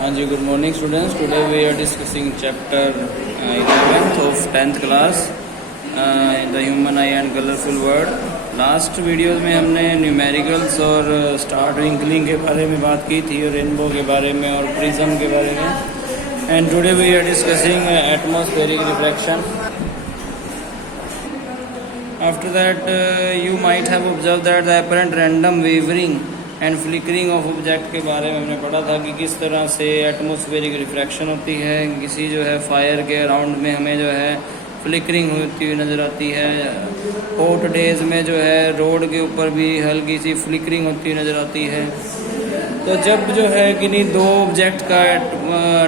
हाँ जी, good morning students. Today we are discussing chapter 11th of 10th class the human eye and colourful world. Last videos में हमने numericals और star twinkling के बारे में बात की थी और रेनबो के बारे में और प्रिज्म के बारे में। And today we are discussing atmospheric reflection. After that, you might have observed that the apparent random wavering and flickering of object के बारे में हमने पढ़ा था कि किस तरह से एटमॉस्फेरिक रिफ्रैक्शन होती है। किसी जो है फायर के अराउंड में हमें जो है फ्लिकरिंग होती हुई नज़र आती है। हॉट डेज में जो है रोड के ऊपर भी हल्की सी फ्लिकरिंग होती हुई नज़र आती है। तो जब जो है किन्हीं दो ऑब्जेक्ट का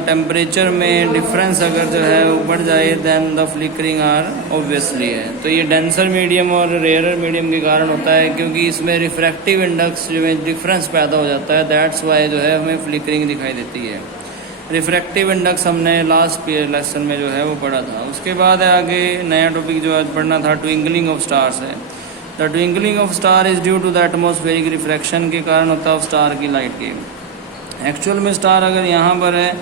टेम्परेचर में डिफरेंस अगर जो है वो बढ़ जाए then the flickering are obviously है। तो ये डेंसर मीडियम और रेयरर मीडियम के कारण होता है, क्योंकि इसमें रिफ्रैक्टिव इंडेक्स जो है डिफरेंस पैदा हो जाता है। दैट्स वाई जो है हमें फ्लिकरिंग दिखाई देती है। रिफ्रैक्टिव इंडेक्स हमने लास्ट लेसन में जो है वो पढ़ा था। उसके बाद आगे नया टॉपिक जो आज पढ़ना था ट्विंकलिंग ऑफ स्टार्स है। The twinkling of star is due to the atmospheric refraction के कारण होता है स्टार की लाइट के। एक्चुअल में स्टार अगर यहाँ पर है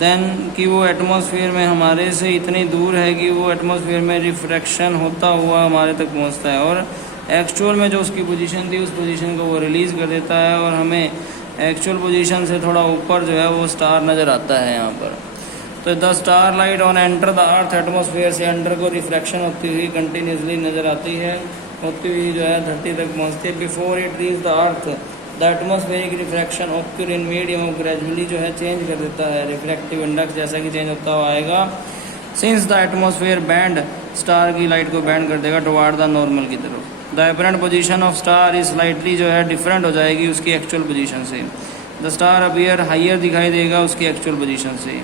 देन कि वो एटमॉस्फेयर में हमारे से इतनी दूर है कि वो एटमॉस्फेयर में रिफ्रैक्शन होता हुआ हमारे तक पहुँचता है और एक्चुअल में जो उसकी पोजीशन थी उस पोजीशन को वो रिलीज़ कर देता है और हमें एक्चुअल पोजीशन से थोड़ा ऊपर जो है वो स्टार नज़र आता है यहाँ पर। तो the star light on enter the earth atmosphere से अंडर को रिफ्रैक्शन होती हुई कंटिन्यूसली नज़र आती है, होती हुई जो है धरती तक पहुँचती है। Before it reach the earth the atmospheric refraction occur in medium gradually जो है चेंज कर देता है। रिफ्रैक्टिव इंडेक्स जैसा कि चेंज होता हुआ आएगा since the atmosphere band star की लाइट को बैंड कर देगा टुवार्ड द नॉर्मल की तरफ। The apparent position of star is slightly जो है डिफरेंट हो जाएगी उसकी एक्चुअल पोजीशन से। द स्टार अपीयर हाइयर दिखाई देगा उसकी एक्चुअल पोजीशन से।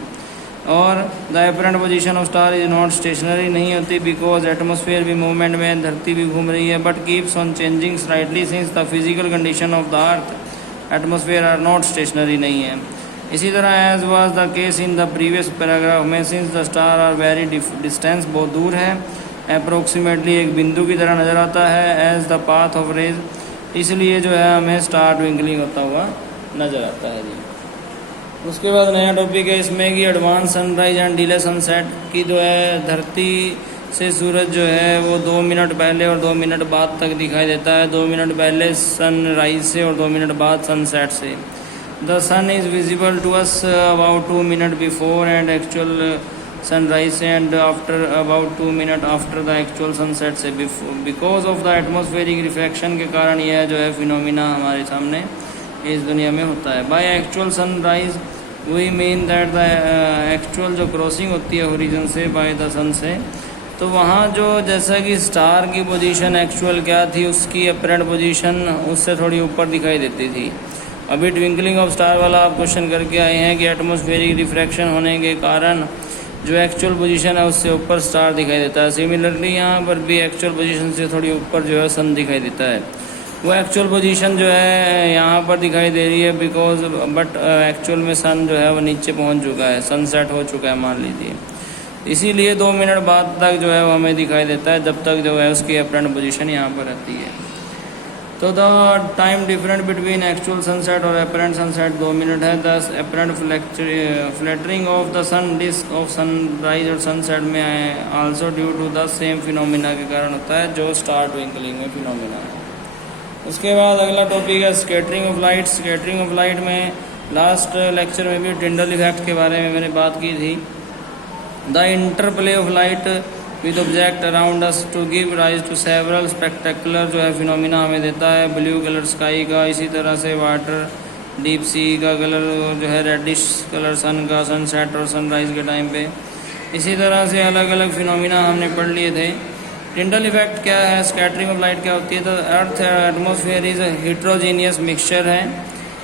और the apparent position of star is not stationary नहीं होती बिकॉज एटमॉस्फेयर भी मूवमेंट में, धरती भी घूम रही है, but keeps on changing slightly since the physical condition of the earth atmosphere are not stationary नहीं है। इसी तरह as was the case in the previous paragraph में since the star are very distance बहुत दूर है, अप्रोक्सीमेटली एक बिंदु की तरह नज़र आता है as the path of rays, इसलिए जो है हमें स्टार ट्विंकलिंग होता हुआ नज़र आता है जी। उसके बाद नया टॉपिक है इसमें कि advance sunrise and delay sunset की जो है धरती से सूरज जो है वो 2 मिनट पहले और 2 मिनट बाद तक दिखाई देता है। 2 मिनट पहले सनराइज से और 2 मिनट बाद सनसेट से। The sun is visible to us about 2 minute before and actual sunrise से and after about 2 minute after the actual sunset से। Because of the atmospheric refraction के कारण यह जो है फिनोमिना हमारे सामने इस दुनिया में होता है। By actual sunrise we mean that the actual जो क्रॉसिंग होती है होरिजन से बाय द सन से, तो वहाँ जो जैसा कि स्टार की पोजीशन एक्चुअल क्या थी उसकी अपरेंट पोजीशन उससे थोड़ी ऊपर दिखाई देती थी। अभी ट्विंकलिंग ऑफ स्टार वाला आप क्वेश्चन करके आए हैं कि एटमॉस्फेरिक रिफ्रैक्शन होने के कारण जो एक्चुअल पोजीशन है उससे ऊपर स्टार दिखाई देता है। सिमिलरली यहाँ पर भी एक्चुअल पोजीशन से थोड़ी ऊपर जो है सन दिखाई देता है। वो एक्चुअल पोजीशन जो है यहाँ पर दिखाई दे रही है बिकॉज बट एक्चुअल में सन जो है वो नीचे पहुँच चुका है, सनसेट हो चुका है मान लीजिए, इसीलिए 2 मिनट बाद तक जो है वो हमें दिखाई देता है जब तक जो है उसकी अपरेंट पोजीशन यहाँ पर रहती है। तो the time different between actual sunset और अपरेंट सनसेट 2 मिनट है। This apparent flattering of the sun disc of sunrise और सनसेट में also due to the same phenomena के कारण होता है जो स्टार ट्विंकलिंग में फिनोमिना है। उसके बाद अगला टॉपिक है scattering of light. Scattering of light में लास्ट लेक्चर में भी टिंडल इफेक्ट के बारे में मैंने बात की थी। The interplay of light with object around us to give rise to several spectacular जो है फिनोमिना हमें देता है। ब्लू कलर स्काई का, इसी तरह से वाटर डीप सी का कलर जो है रेडिश कलर सन का सनसेट और सनराइज के टाइम पे। इसी तरह से अलग अलग फिनोमिना हमने पढ़ लिए थे। टिंडल इफेक्ट क्या है, स्कैटरिंग ऑफ लाइट क्या होती है, तो earth atmosphere is heterogeneous mixture है।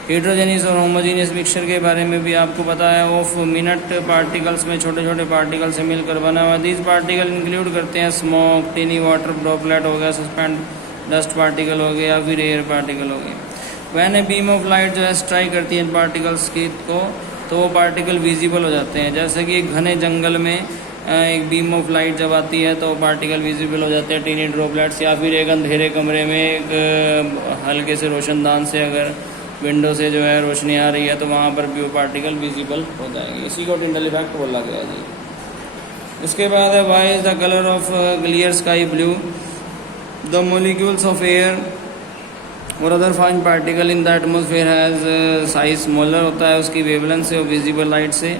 हिट्रोजीनियस और होमोजीनियस मिक्सचर के बारे में भी आपको पता है। ऑफ मिनट पार्टिकल्स में छोटे छोटे पार्टिकल से मिलकर बना हुआ। दीज पार्टिकल इंक्लूड करते हैं स्मोक, टिनी वाटर ड्रॉपलेट हो गया, सस्पेंड डस्ट पार्टिकल हो गया या फिर एयर पार्टिकल हो गए। When a beam of light जो है स्ट्राइक करती है इन पार्टिकल्स की को तो वो पार्टिकल विजिबल हो जाते हैं। जैसे कि एक घने जंगल में एक बीम ऑफ लाइट जब आती है तो पार्टिकल विजिबल हो जाते हैं, टीनी ड्रॉपलेट्स, या फिर एक अंधेरे कमरे में एक हल्के से रोशनदान से अगर विंडो से जो है रोशनी आ रही है तो वहाँ पर भी वो पार्टिकल विजिबल हो जाएगी। इसी को टिंडल इफेक्ट बोला गया जी। इसके बाद है why is the colour of clear sky blue, the molecules of air और other fine particle in the atmosphere has size smaller होता है उसकी वेवलेंथ से और विजिबल लाइट से।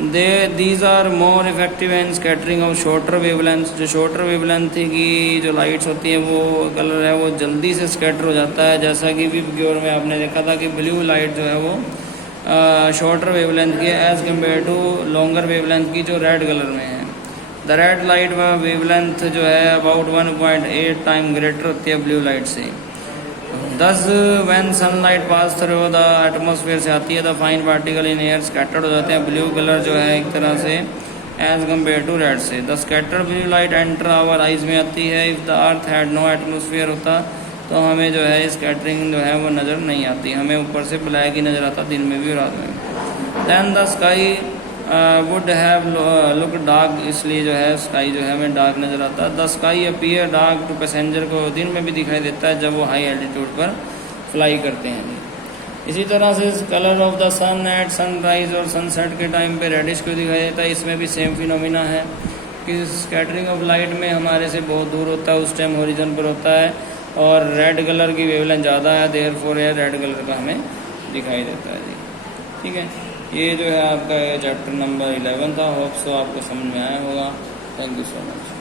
These are more effective and scattering of shorter wavelength, जो shorter wavelength की जो लाइट्स होती हैं वो कलर है वो जल्दी से स्कैटर हो जाता है, जैसा कि भी प्योर में आपने देखा था कि ब्लू लाइट जो है वो शॉर्टर वेवलेंथ की है as compare to longer wavelength की जो रेड कलर में है। द रेड लाइट वेवलेंथ जो है अबाउट 1.8 टाइम ग्रेटर होती है ब्लू लाइट से। दस when sunlight pass through the atmosphere से आती है the fine particle in air scattered हो जाते हैं। ब्लू कलर जो है एक तरह से एज कम्पेयर टू रेड से। The scattered blue light enter our eyes में आती है। If the earth had no atmosphere होता तो हमें जो है स्कैटरिंग जो है वो नज़र नहीं आती, हमें ऊपर से ब्लैक ही नज़र आता दिन में भी और रात में। Then the sky would have look dark, इसलिए जो है स्काई जो है हमें डार्क नज़र आता है। The sky appear dark to passenger को दिन में भी दिखाई देता है जब वो हाई एल्टीट्यूड पर फ्लाई करते हैं। इसी तरह से colour of the sun at sunrise और सनसेट के टाइम पे रेडिश क्यों दिखाई देता है, इसमें भी सेम फिनोमिना है कि स्कैटरिंग ऑफ लाइट में हमारे से बहुत दूर होता है, उस टाइम हॉरिजन पर होता है और रेड कलर की वेवलेंथ ज़्यादा है, देयरफॉर यह रेड कलर का हमें दिखाई देता है जी। ठीक है, ये जो है आपका चैप्टर नंबर 11 था। होप सो आपको समझ में आया होगा। Thank you so much.